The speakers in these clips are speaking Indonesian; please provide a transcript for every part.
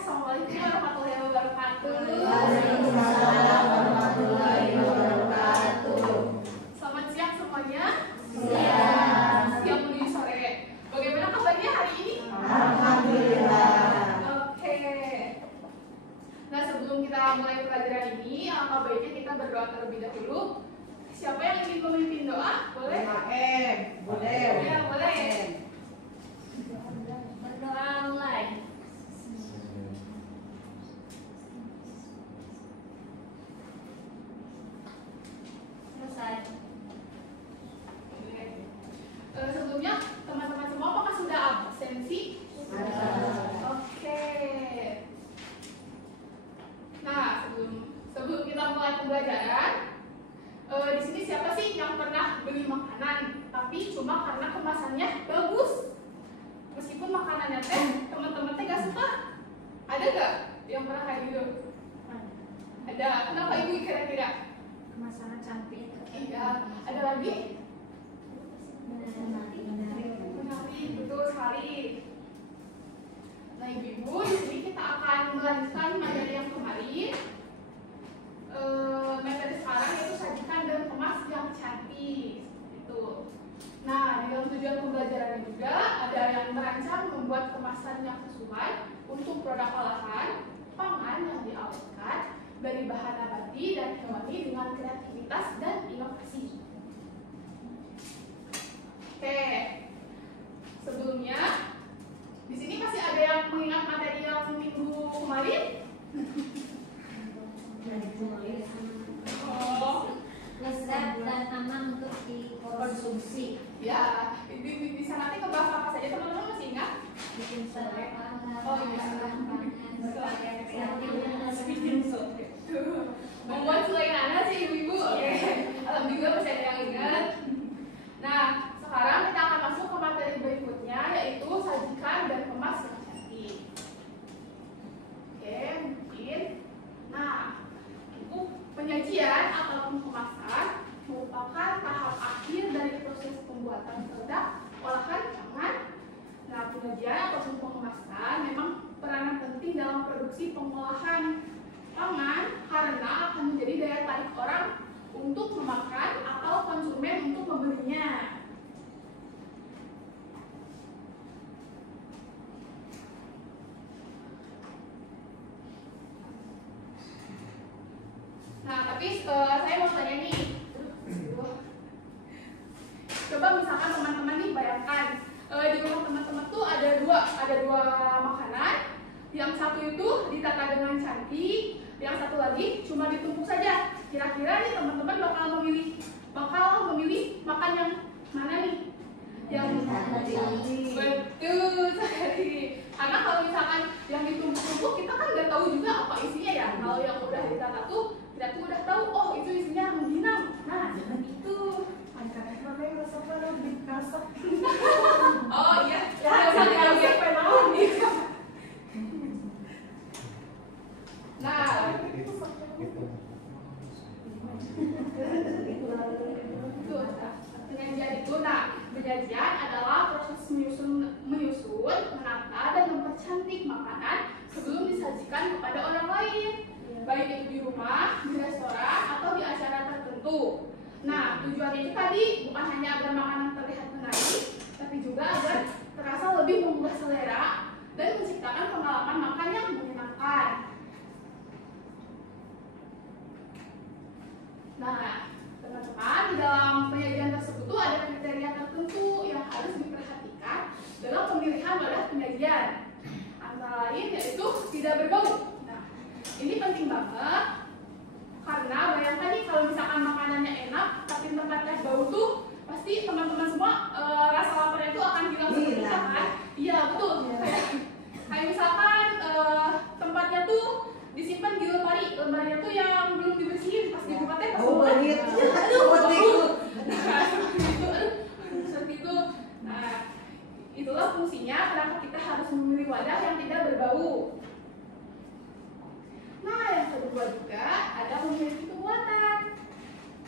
Assalamualaikum warahmatullahi wabarakatuh. Waalaikumsalam warahmatullahi wabarakatuh. Selamat siang semuanya. Siang. Siang menuju sore. Bagaimana kabarnya hari ini? Alhamdulillah. Oke. Nah, sebelum kita mulai pelajaran ini, alangkah baiknya kita berdoa terlebih dahulu. Siapa yang ingin memimpin doa? Boleh? Boleh. Ya, boleh. Berdoa mulai. Selesai. Sebelumnya, teman-teman semua apakah sudah absensi? Oke. Nah, sebelum kita mulai pembelajaran, di sini siapa sih yang pernah beli makanan tapi cuma karena kemasannya bagus? Meskipun makanannya teh teman-teman teh gak suka. Ada gak yang pernah kayak gitu? Ada. Kenapa ibu kira-kira? Kemasannya cantik. Iya. Ada lagi? Menarik, betul sekali. Nah, ibu-ibu, di sini kita akan melanjutkan materi yang kemarin. Materi sekarang yaitu sajikan dan kemas yang cantik. Itu. Nah, di dalam tujuan pembelajarannya juga ada yang merancang membuat kemasan yang sesuai untuk produk olahan pangan yang diawetkan dari bahan nabati dan hewani dengan kreativitas dan inovasi. Oke, sebelumnya di sini masih ada yang mengingat materi yang minggu kemarin? Oh, Lezat dan aman untuk dikonsumsi. ya, di sana nanti ngebahas apa saja, teman-teman masih ingat? Bikin sarapan. Oh iya, kreatif. membuat selain anak sih ibu-ibu. Oke, alhamdulillah masih ada yang ingat. Nah, sekarang kita akan masuk ke materi berikutnya, yaitu sajikan dan kemas yang cantik. Oke, mungkin. Nah, penyajian ataupun kemasan merupakan tahap akhir dari proses pembuatan produk olahan pangan. Nah, penyajian ataupun pengemasan memang peranan penting dalam produksi pengolahan pangan karena akan menjadi daya tarik orang untuk memakan atau konsumen untuk membelinya. Nah, tapi saya mau tanya nih. Coba misalkan teman-teman nih bayangkan di rumah teman-teman tuh ada dua makanan. Yang satu itu ditata dengan cantik, yang satu lagi cuma ditumpuk saja. Kira-kira nih teman-teman bakal memilih makan yang mana nih? Yang betul sekali. Karena kalau misalkan yang ditumpuk-tumpuk kita kan nggak tahu juga apa isinya ya. Kalau yang udah ditata tuh kita tuh udah tahu, oh itu isinya rengginang. Nah, itu. Oh iya, nah, penyajian itu, penyajian adalah proses menyusun, menata dan mempercantik makanan sebelum disajikan kepada orang lain, baik itu di rumah, di restoran, atau di acara tertentu. Nah, tujuannya itu tadi bukan hanya agar makanan terlihat menarik, tapi juga agar terasa lebih menggugah selera dan menciptakan pengalaman makan yang menyenangkan. Nah, teman-teman, di dalam penyajian tersebut tuh ada kriteria tertentu yang harus diperhatikan dalam pemilihan wadah penyajian. Antara lain yaitu tidak berbau. Nah, ini penting banget karena bayangkan nih kalau misalkan makanannya enak tapi tempatnya bau tuh pasti teman-teman semua rasa laparnya itu akan hilang seperti Itulah fungsinya kenapa kita harus memilih wadah yang tidak berbau. Nah, yang kedua juga ada memiliki kekuatan.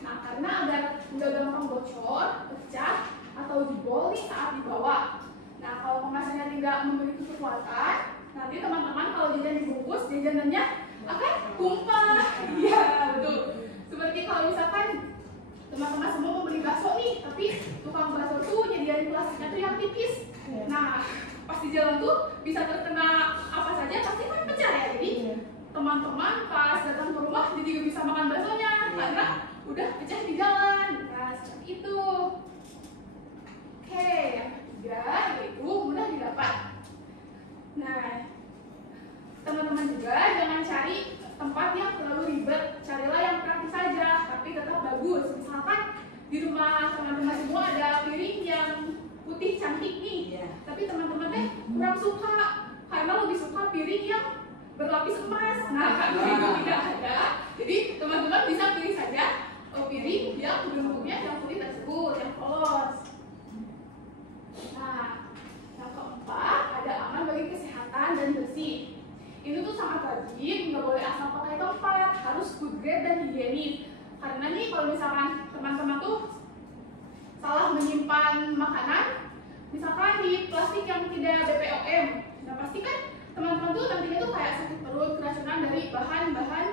Nah, karena agar nggak gampang bocor, pecah, atau jebol nih saat dibawa. Nah, kalau kemasannya tidak memiliki kekuatan, nanti teman-teman kalau jajan dibungkus, jajanannya akan tumpah. Iya, betul. Seperti kalau misalkan teman-teman semua mau beli bakso nih, tapi tukang bakso tuh nyediain plastiknya tuh yang tipis. Nah, pas di jalan tuh bisa terkena apa saja, pasti kan pecah ya. Jadi teman-teman pas datang ke rumah jadi gak bisa makan baksonya karena udah pecah di jalan. Nah, seperti itu. Oke, yang ketiga yaitu mudah didapat. Nah, teman-teman juga jangan cari tempat yang terlalu ribet, carilah yang praktis saja tapi tetap bagus. Misalkan di rumah teman-teman semua ada piring yang putih cantik nih, tapi teman-teman kurang suka karena lebih suka piring yang berlapis emas. Nah, karena itu tidak ada, jadi teman-teman bisa pilih saja piring yang bentuknya yang putih tersebut, yang polos. Nah, yang keempat ada aman bagi kesehatan dan bersih. Ini tuh sangat wajib, nggak boleh asal pakai tempat, harus good grade dan higienis. Karena nih kalau misalkan teman-teman tuh salah menyimpan makanan, misalkan di plastik yang tidak BPOM, nah pasti kan teman-teman tuh nantinya tuh kayak sakit perut, keracunan dari bahan-bahan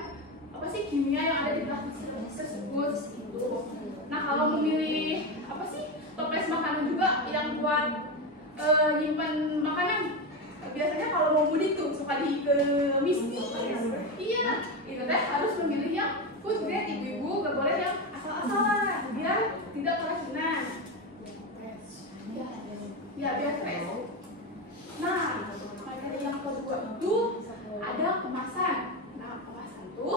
apa sih kimia yang ada di plastik tersebut itu. Nah, kalau memilih apa sih toples makanan juga yang buat nyimpan makanan, biasanya kalau mau mudik tuh suka dikemis nih. Iya, itu teh harus memilih yang food grade, ibu-ibu gak boleh yang asal-asalan biar tidak keracunan. Ya, biar fresh. Nah, materi yang kedua itu ada kemasan. Nah, kemasan itu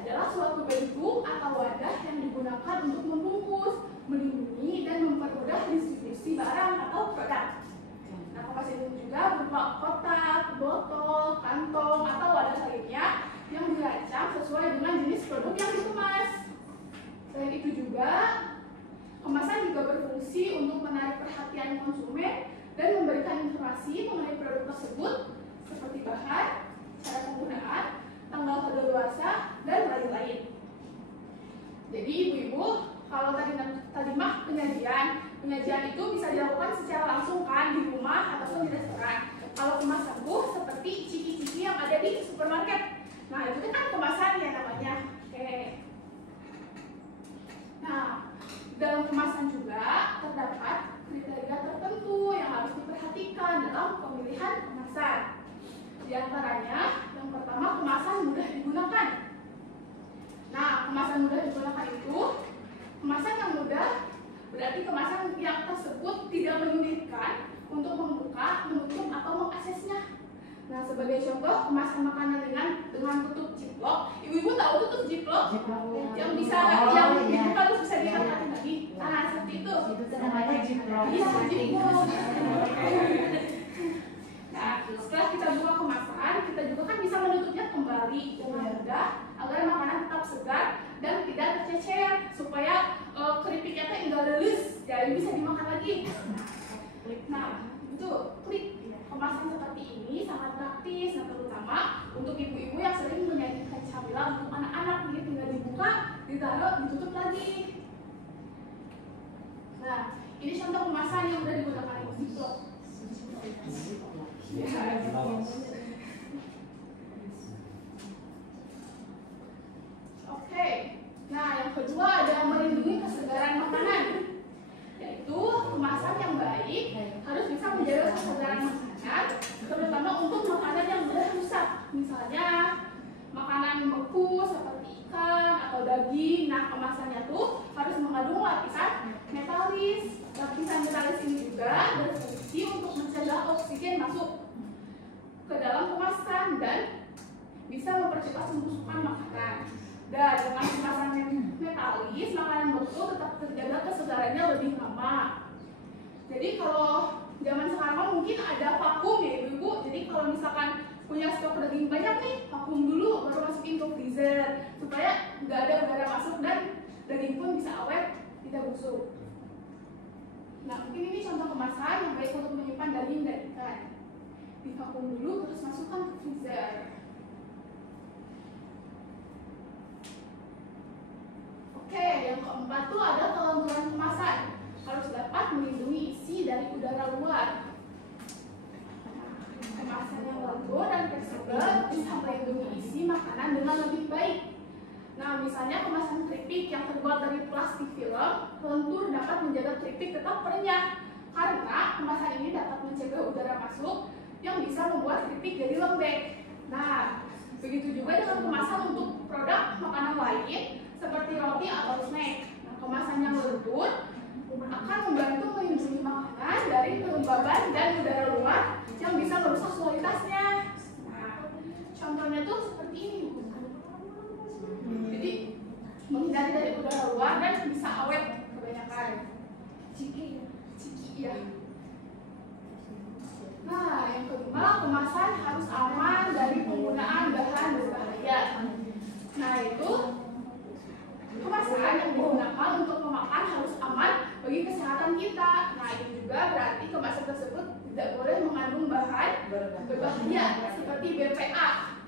adalah suatu bentuk atau wadah yang digunakan untuk membungkus, melindungi, dan mempermudah distribusi barang atau produk. Nah, kemasan itu juga berupa kotak, botol, kantong, atau wadah lainnya yang dirancang sesuai dengan jenis produk yang dikemas. Selain itu juga, kemasan juga berfungsi untuk menarik perhatian konsumen dan memberikan informasi mengenai produk tersebut seperti bahan, cara penggunaan, tanggal kadaluarsa, dan lain-lain. Jadi ibu-ibu, kalau tadi mah penyajian itu bisa dilakukan secara langsung kan di rumah ataupun di restoran. Kalau kemasan tuh seperti ciki-ciki yang ada di supermarket. Nah, itu kan kemasan ya namanya. Oke. Nah, dalam kemasan juga terdapat kriteria tertentu yang harus diperhatikan dalam pemilihan kemasan. Di antaranya, yang pertama kemasan mudah digunakan. Nah, kemasan mudah digunakan itu kemasan yang mudah berarti kemasan yang tersebut tidak menyulitkan untuk membuka, menutup, atau mengaksesnya. Nah, sebagai contoh kemasan makanan dengan tutup ziplock. Ibu-ibu tahu tutup ziplock? Yang bisa yang dibuka terus bisa diangkat lagi. Nah, seperti itu. Itu namanya ziplock. Iya, ziplock. Nah, setelah kita buka kemasan, kita juga kan bisa menutupnya kembali dengan mudah agar makanan tetap segar dan tidak tercecer supaya keripiknya teh enggak lelus, jadi bisa dimakan lagi. Nah, itu klik. Kemasan seperti ini sangat praktis, nah terutama untuk ibu-ibu yang sering menyajikan camilan untuk anak-anak, jadi tinggal dibuka, ditaruh, ditutup lagi. Nah, ini contoh kemasan yang sudah digunakan ibu ziplock. Oke, nah yang kedua ada melindungi kesegaran makanan, yaitu kemasan yang baik harus bisa menjaga kesegaran makanan, terutama untuk makanan yang mudah rusak, misalnya makanan beku seperti ikan atau daging. Nah, kemasannya tuh harus mengandung lapisan metalis. Lapisan metalis ini juga berfungsi untuk mencegah oksigen masuk ke dalam kemasan dan bisa mempercepat pembusukan makanan. Dan dengan kemasan metalis, makanan beku tetap terjaga kesegarannya lebih lama. Jadi kalau zaman sekarang mungkin ada vakum ya ibu-ibu. Jadi kalau misalkan punya stok daging banyak nih, vakum dulu baru masukin ke freezer supaya nggak ada udara masuk dan daging pun bisa awet, tidak busuk. Nah, mungkin ini contoh kemasan yang baik untuk menyimpan daging kebanyakan. Divakum dulu terus masukkan ke freezer. Oke, yang keempat tuh ada kelenturan kemasan. Harus dapat melindungi isi dari udara luar. Kemasan yang lentur dan fleksibel bisa melindungi isi makanan dengan lebih baik. Nah, misalnya kemasan keripik yang terbuat dari plastik film, lentur dapat menjaga keripik tetap renyah. Karena kemasan ini dapat mencegah udara masuk yang bisa membuat keripik jadi lembek. Nah, begitu juga dengan kemasan untuk produk makanan lain seperti roti atau snack. Nah, kemasan yang lentur akan membantu melindungi makanan dari kelembaban dan udara luar yang bisa merusak kualitasnya. Nah, contohnya tuh seperti ini. Jadi menghindari dari udara luar dan bisa awet kebanyakan. Ciki ya. Nah, yang kedua, kemasan harus aman dari penggunaan bahan berbahaya. Nah, itu kemasan yang digunakan untuk memakan harus aman bagi kesehatan kita. Nah, ini juga berarti kemasan tersebut tidak boleh mengandung bahan berbahaya seperti BPA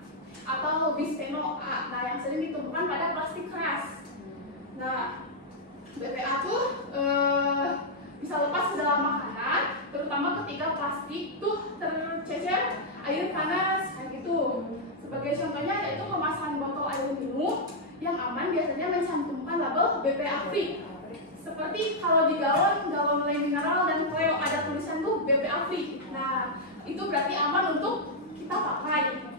atau bisphenol A. Nah, yang sering ditemukan pada plastik keras. Nah, BPA tuh bisa lepas ke dalam makanan, terutama ketika plastik tuh tercecer air panas kayak gitu. Sebagai contohnya yaitu kemasan botol air minum yang aman biasanya mencantumkan label BPA free. Seperti kalau di galon lain mineral dan Cleo ada tulisan tuh BPA free. Nah, itu berarti aman untuk kita pakai.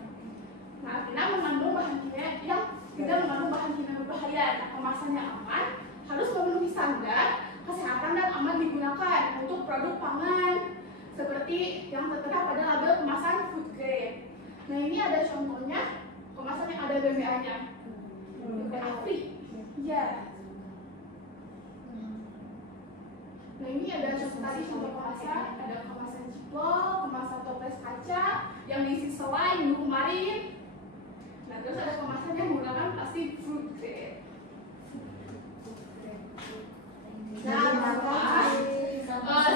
Nah, tidak mengandung bahan kimia yang tidak mengandung bahan kimia berbahaya. Nah, kemasan yang aman harus memenuhi standar kesehatan dan aman digunakan untuk produk pangan seperti yang tertera pada label kemasan food grade. Nah, ini ada contohnya kemasan yang ada BPA-nya. BPA free. Ya. Nah, ini ada tadi contoh kemasan, ada kemasan ciplok, kemasan toples kaca yang diisi selai minggu kemarin. Nah, terus ada kemasan yang menggunakan plastik food grade. Nah,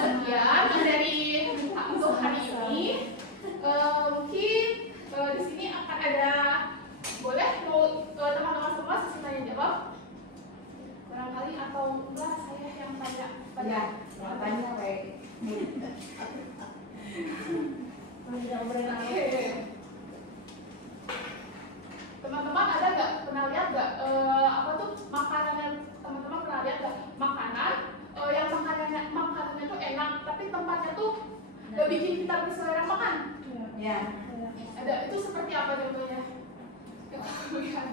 sekian dari untuk hari ini. Mungkin di sini akan ada, boleh mau teman-teman semua sesi tanya jawab barangkali, atau enggak saya yang tanya pada Tanya baik. Teman-teman ada nggak pernah lihat nggak apa tuh makanan yang teman-teman pernah lihat nggak makanan yang makanannya tuh enak tapi tempatnya tuh nggak bikin kita berselera makan? Ya. Ada, itu seperti apa contohnya? Lihat.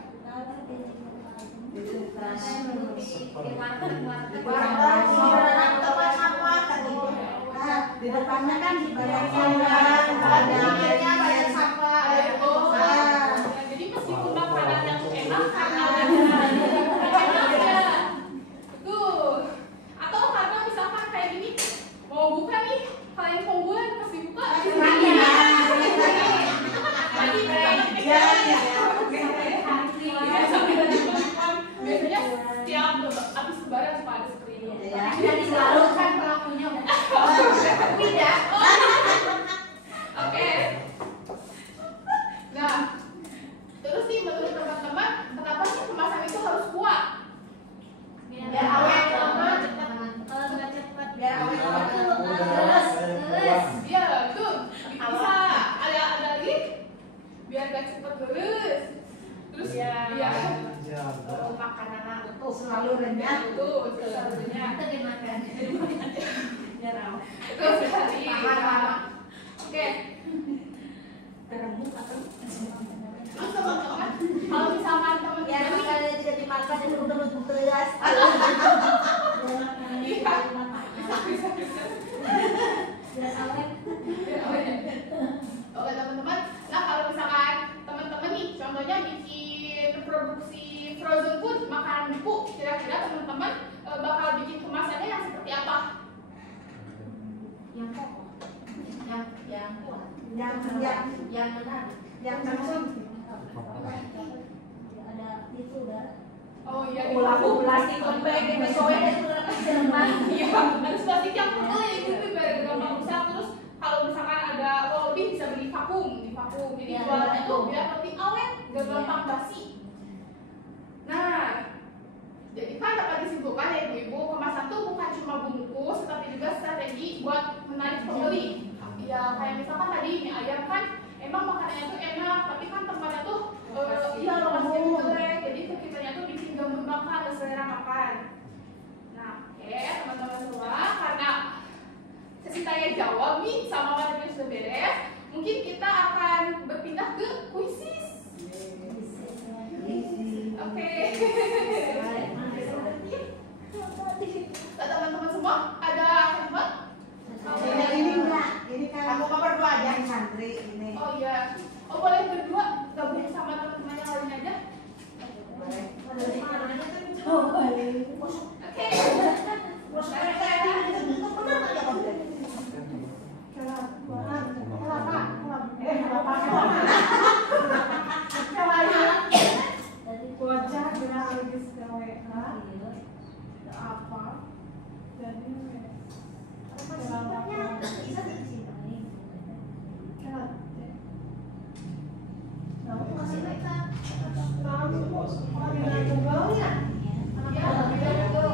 Di depannya kan banyak sampah, ada banyak sampah. Jadi meskipun makanannya tuh enak karena enak ya, betul. Atau karena misalkan kayak gini, mau buka nih, kalian mau buat pasti buka. Biasanya setiap habis lebaran suka ada seperti ini. Jadi selalu kan pelakunya Tidak. Oke. Nah, terus nih menurut teman-teman, kenapa sih kemasan itu harus kuat? biar awet, kalau nggak cepat Biar awet. terus Iya, betul. Bisa ada lagi biar gak cepet geles. Terus ya, Makanan aku selalu renyah. betul, sebenarnya. kita dimakan Biar awet. Betul sekali. Oke. Terembuk atau Terus teman-teman, kalau misalkan teman-teman ya nih, kalau tidak dimakan itu terus teras. iya, bisa. biar awet. Oke teman-teman, nah kalau misalkan teman-teman nih, contohnya bikin produksi frozen food, makanan beku, kira-kira teman-teman bakal bikin kemasannya yang seperti apa? Yang kokoh, yang kuat, Yang benar. yang langsung Ada itu udah. Oh iya, plastik lembek yang soalnya iya, harus plastik yang tebal ya gitu biar gampang rusak. Terus kalau misalkan ada biar lebih awet, nggak gampang basi. Nah, jadi kan dapat disimpulkan ya ibu-ibu, kemasan tuh bukan cuma bungkus, tetapi juga strategi buat menarik pembeli. Ya kayak misalkan tadi mie ayam kan, emang makanannya tuh enak, tapi kan tempatnya tuh iya lokasinya tuh jelek, jadi kitanya tuh bikin gak membangkang, gak selera makan. Nah, oke teman-teman semua, karena sesi tanya jawab nih sama materinya sudah beres, mungkin kita akan berpindah ke kuisis. Oke. Teman-teman semua ada hemat? Ini enggak, ini kan aku mau berdua aja santri ini. Oh iya. Oh boleh berdua, gabung sama teman-teman yang lain aja. Boleh. Oke.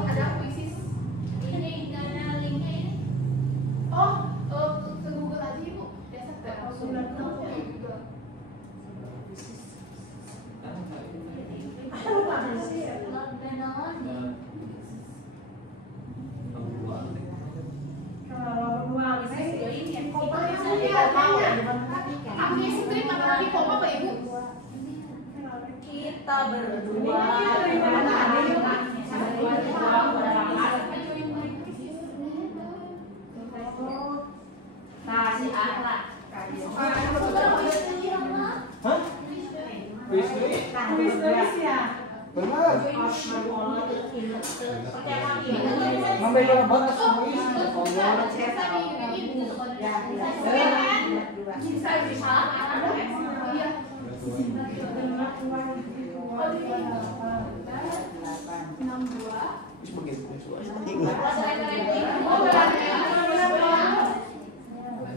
Ada kuisis. Ini karena linknya ini. Oh, ke Google aja ibu. Biasa nggak tahu Google. Aku sendiri mana lagi koma Pak Ibu? Kita berdua. Kasih akhlak. Hah? Kuis ya? Benar. Sampai berapa batas kuis? Bisa iya.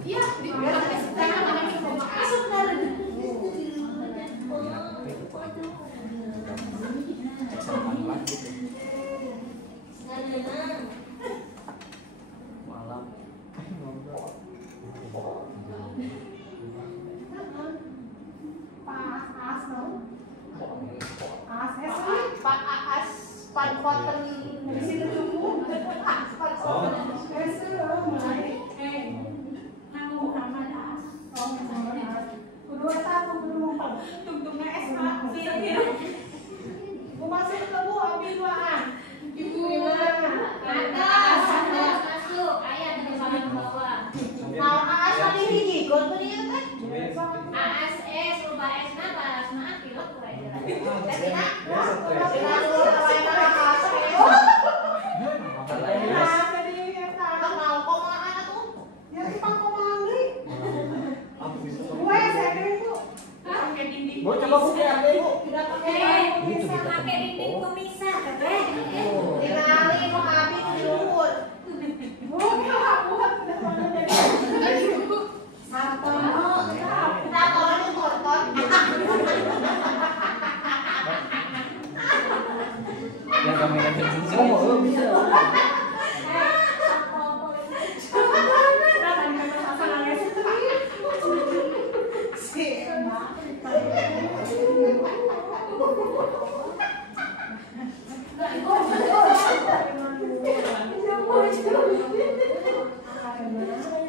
Iya, di Malam. Pak Aas, Pak Koten di sini tunggu. Pak Koten. Kedua satu belum tungtungnya es Pak. Mau masuk ke Bu, ambil duaan. Ibu. Atas, masuk. Ayah di depan bawah. Nah, Aas tadi hiji, gon tadi kan? ASS, loba S na balas na pilot kira-kira. Jadi nak, Bu, coba Bu lihat deh, Bu. Pakai dinding pemisah, keren. tinggalin mau habis di luhur. Tatoan itu kotor. Yang kamera sensor. Oh, bisa.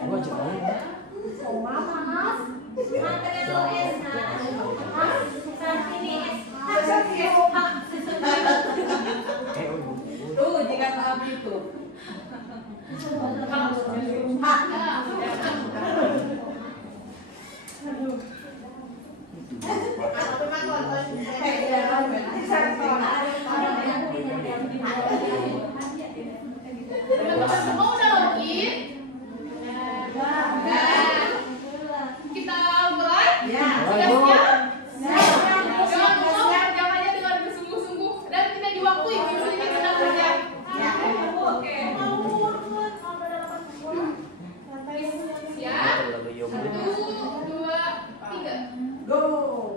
Gua jauh. Material S na. Santini S. Tuh, jika tahap itu. Teman-teman semua udah login? Nah, kita mulai? Ya. Sudah siap? Jangan lupa kerjakannya dengan bersungguh-sungguh dan tidak diwaktu ibu ini sedang kerja. Oke. Siap? 1, 2, 3. Go.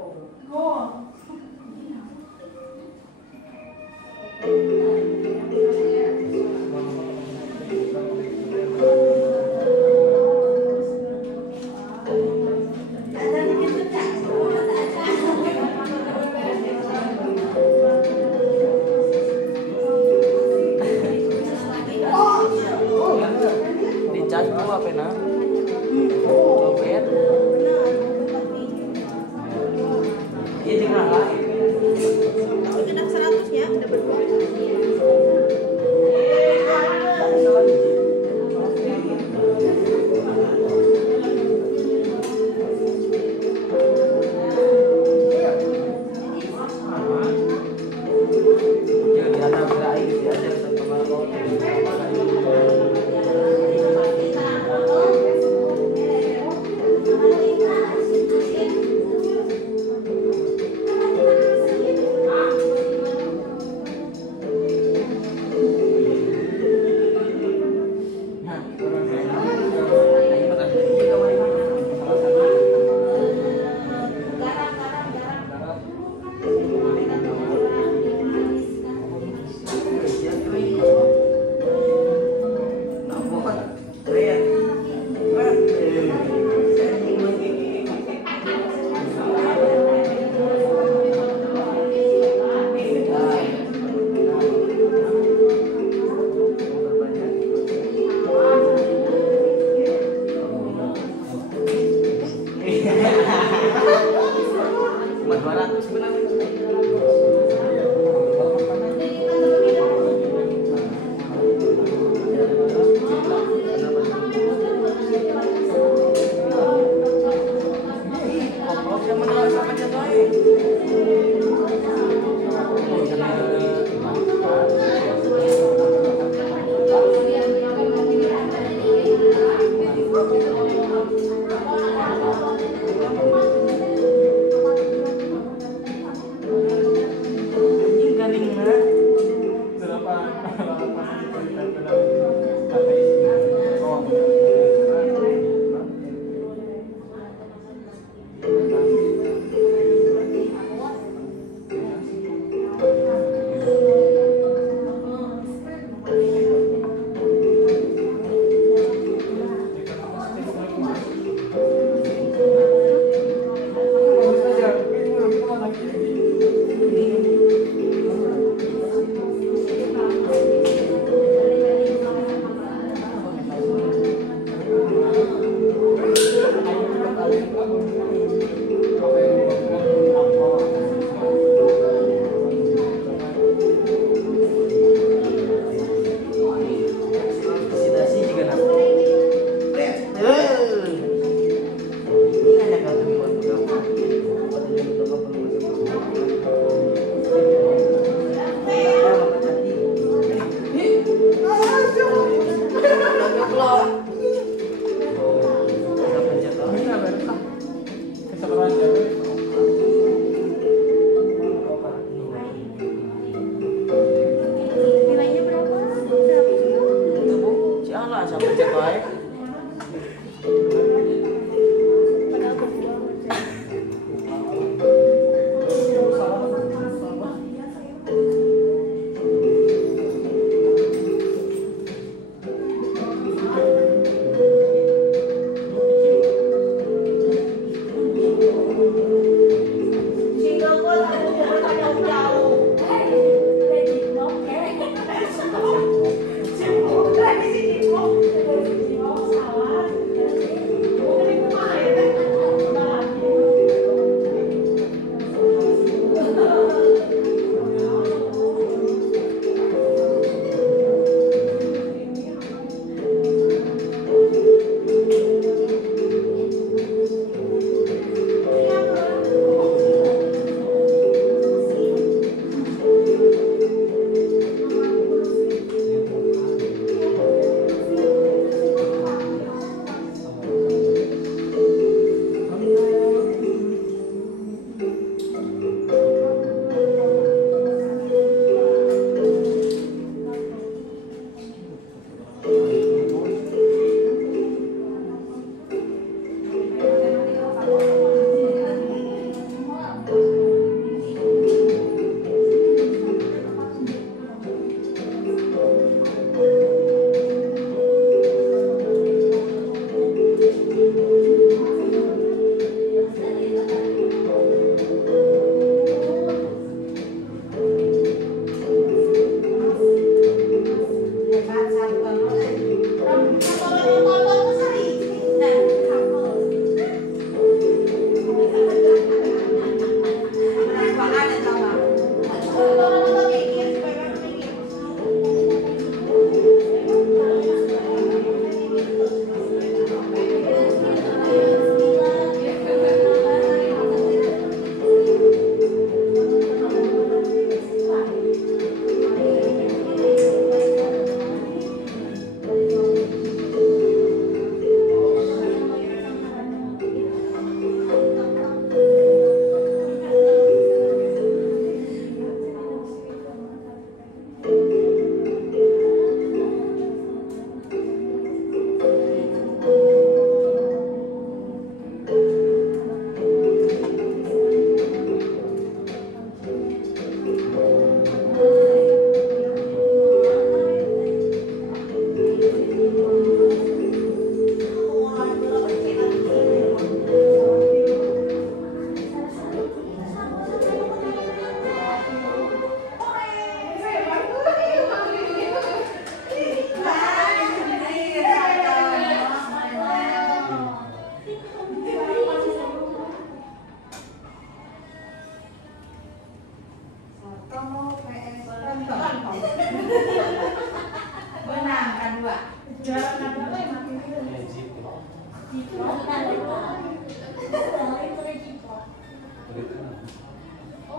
Oh,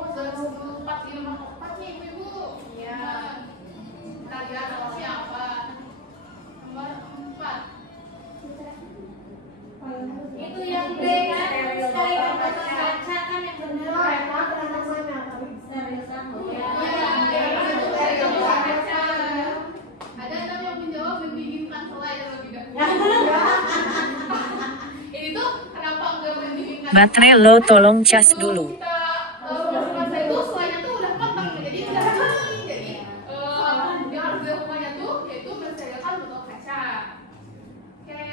sudah 10.45 nih ibu-ibu. Iya. Kita lihat sama siapa. Nomor 4. Itu yang B kan, sekali baca kan yang benar. Serius aku. Ada enam yang menjawab mendinginkan selai terlebih dahulu. Ini tuh kenapa enggak mendinginkan? Matre lo tolong cas dulu. Kita itu selainya tuh udah matang, jadi udah dingin. Jadi yang harus dilakukannya tuh yaitu mensteriliskan botol kaca. Oke.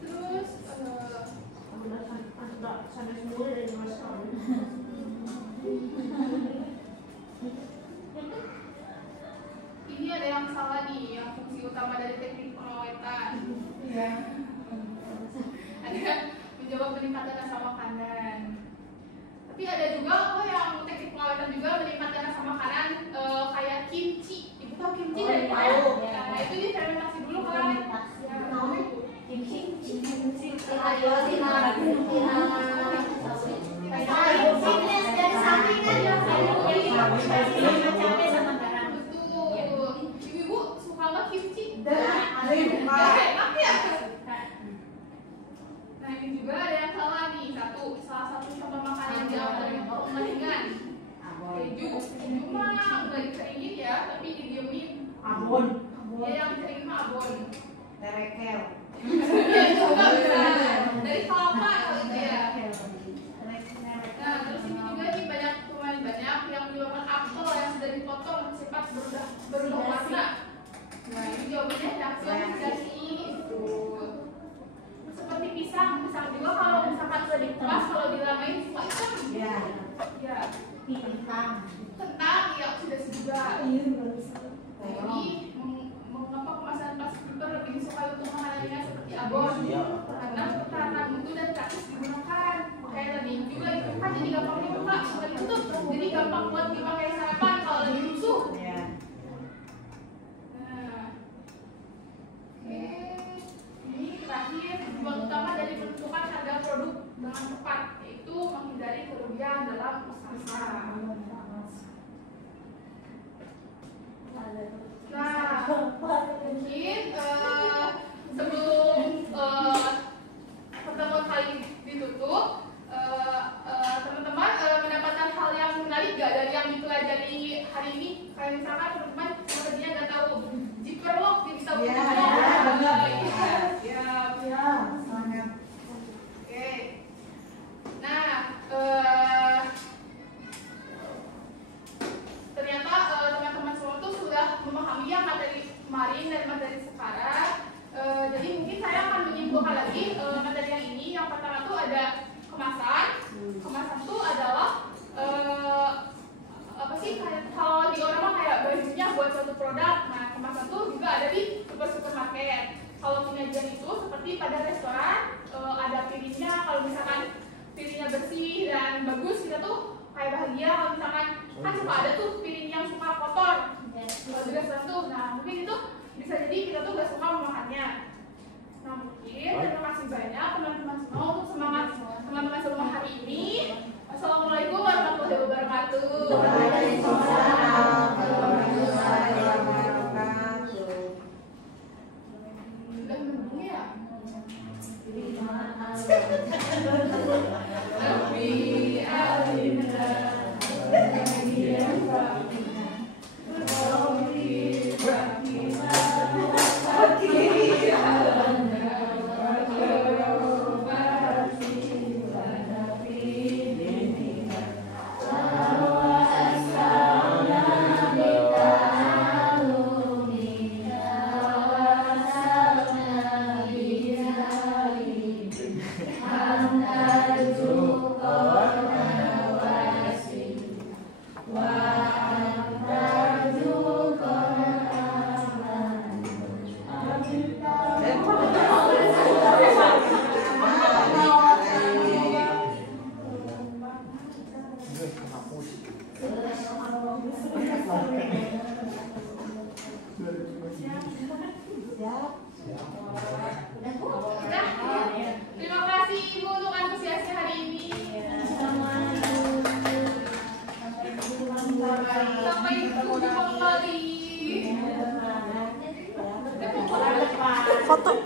Terus ini ada yang salah nih, yang fungsi utama dari teknik pengawetan. Iya. Ada mencoba meningkatkan rasa makanan. Tapi ada juga yang teknik pengawetan juga meningkatkan rasa makanan kayak kimchi. Ibu tahu kimchi dari mana? Nah, itu difermentasi dulu kan. Ibu suka nggak kimchi? Enak ya. Nah ini juga ada yang salah nih. Salah satu contoh makanan yang dari pengeringan. Keju mah nggak dikeringin ya, tapi didiemin. Abon. Ya yang dikeringin mah abon. Terekel. Ya juga bisa. Dari kelapa kalau itu ya. Nah terus ini juga nih banyak yang menyebabkan apel yang sudah dipotong cepat berubah warna. Nah ini jawabannya reaksi oksidasi. Seperti pisang juga kalau misalkan sudah dikupas, kalau dilamain suka hitam. Ya. Ya. Kentang ya oksidasi juga. Nah ini mengapa kemasan plastik paper lebih disukai untuk mengalaminya seperti abon? Karena ketahanan mutu dan praktis digunakan. Kayak tadi juga itu kan jadi gampang dibuka, suka ditutup, jadi gampang buat dipakai sarapan kalau lagi rusuh. Nah, oke, ini terakhir tujuan utama dari penentukan harga produk dengan tepat, yaitu menghindari kerugian dalam usaha. Nah, mungkin sebelum pertemuan kali ini ditutup, teman-teman mendapatkan hal yang menarik gak dari yang dipelajari hari ini? Kayak misalkan teman-teman sepertinya nggak tahu zipper lock bisa Sangat. Oke. Nah, ternyata teman-teman semua tuh sudah memahami yang materi kemarin dan materi sekarang. Jadi mungkin saya akan menyimpulkan lagi materi yang ini. Yang pertama tuh ada kemasan. Kemasan tuh adalah apa sih, kayak kalau di orang mah kayak bajunya buat suatu produk. Nah kemasan tuh juga ada di supermarket. Kalau penyajian itu seperti pada restoran, ada piringnya. Kalau misalkan piringnya bersih dan bagus, kita tuh kayak bahagia. Kalau misalkan kan suka ada tuh piring yang suka kotor kalau di restoran tuh. Nah mungkin itu bisa jadi kita tuh gak suka memakannya. Nah mungkin terima kasih banyak teman-teman semua untuk semangat teman-teman semua hari ini. Assalamualaikum warahmatullahi wabarakatuh. Waalaikumsalam warahmatullahi wabarakatuh. Udah mendung ya? Sampai jumpa kembali. Foto.